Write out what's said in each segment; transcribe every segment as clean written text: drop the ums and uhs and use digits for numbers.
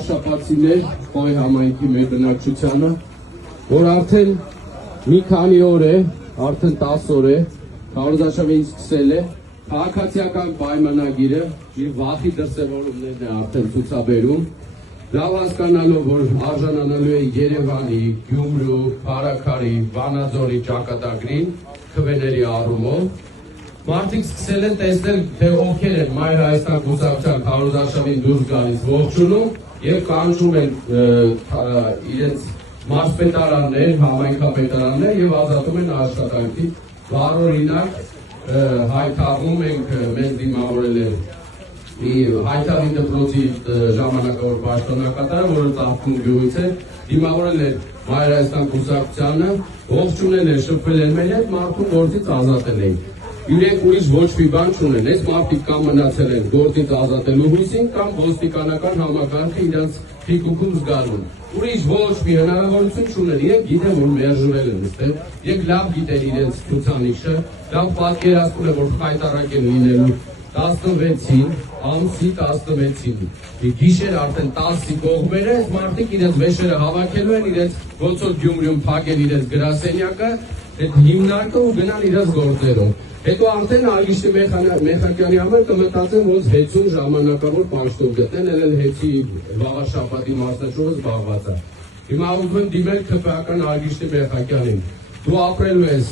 վաղաշապացիներ Խոյ համայնքի մեր բնակչությանը, որ արդեն մի քանի օր է, արդեն 10 օր է, քարոզարշավին սկսել է, քաղաքացիական պայմանագիրը իր վախի դրսևորումներն է արդեն ցուցաբերում, լավ հասկանալով, որ արժանանալու է Երևանի, Գյումրու, Փարաքարի, Վանաձորի ճակատագրին, քվեների առումով, մարդիկ սկսել են տեսնել, թե ովքեր են Մայր Հայաստան կուսակցության քարոզարշավին դուրս գալիս ողջունում եւ կանչում են իրենց մարզպետարաններ, համայնքապետարաններ եւ ազատում են աշխատանքի։ Բարօրինակ հայտարարում ենք մենք դիմավորել են հայտարարի դպրոցի ժամանակավոր պաշտոնակատարը, որը Ծաղկուն գյուղից է, դիմավորել է Մայր Հայաստան կուսակցությանը, ողջունել է, շփվել են մեր հետ, մարդուն գործից ազատել են։ Իրենք ուրիշ ոչ մի բան չունեն, այս մարդիկ կամ մնացել են գործից ազատելու հույսին, կամ ոստիկանական համակարգը իրենց թիկունքում զգալուն։ Ուրիշ ոչ մի հնարավորություն չունեն, իրենք գիտեն, որ մերժվել են այստեղ, իրենք լավ գիտեն իրենց ցուցանիշը, լավ պատկերացնում են, որ խայտարակ են լինելու 16-ին, ամսի 16-ին։ Գիշեր արդեն 10-ի կողմերը, այս մարդիկ իրենց վեշերը հավաքելու են, իրենց ոնց որ Գյումրիում փակել իրենց գրասենյակը, այդ հիմնարկը ու գնալ իրենց գործերով։ Հետո արդեն Արգիշտի Մեխակյանի համար կմտածեն ոնց հեծում ժամանակավոր պաշտոն գտնեն, էլ հեծի վաղաշաբաթի մասնաճյուղը զբաղված է։ Հիմա ուզում եմ դիմել ՔՊԱ-ական Արգիշտի Մեխակյանին։ Դու ապրելու ես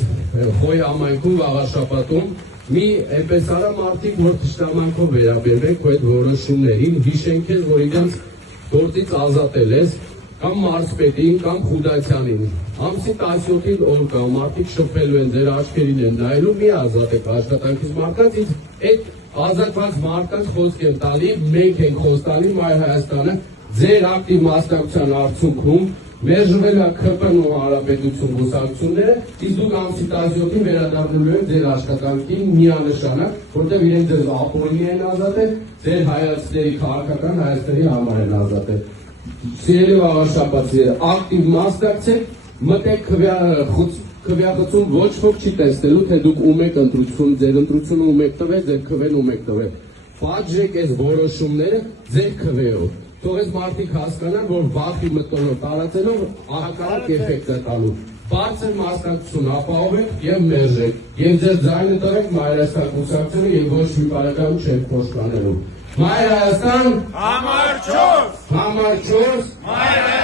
Խոյ համայնքում վաղաշաբաթում, մի այնպես արա մարդիկ, որ թշնամանքով վերաբերվեք քո այդ որոշումներին, հիշենք քեզ, որ իրենց գործից ազատել ես, կամ մարզպետին, կամ Խուդացյանին։ Ամսի 17-ին օր կա, մարդիկ շփվելու են, ձեր աչքերին են նայելու, մի ազատեք աշխատանքից մարդկանց, այդ ազատված մարդկանց խոսք եմ տալի, մենք ենք խոստալի Մայր Հայաստանը, ձեր ակտիվ մասնակցության արդյունքում մերժվել է ՔՊ-ն ու Հանրապետություն կուսակցությունները, իսկ դուք ամսի 17-ին վերադառնալու եք ձեր աշխատանքին միանշանակ, որտեղ իրենք ձեզ ապօրինի են ազատել, ձեր հայացքների քաղաքական հայացքների համար են ազատել։ Սիրելի վաղաշաբաթիներ, ակտիվ մասնակցեք, մտեք քվեախցում ոչ ոք չի տեսնելու, թե դուք ում եք ընտրություն, ձեր ընտրությունը ում եք տվել, ձեր քվեն ում եք տվել։ Պատժեք այս որոշումները ձեր քվեով։ Թող այս մարդիկ հասկանան, որ վախի մտքով տարածելով ահակարակ էֆեկտ է տալու։ Բարձր մասնակցություն ապահովեք եւ մերժեք, եւ ձեր ձայնը տվեք Մայր Հայաստան կուսակցությանը եւ ոչ մի բարեկամ չեք փոշմանելու։ Մայր Հայաստան, Համար 4, Համար 4, Մայր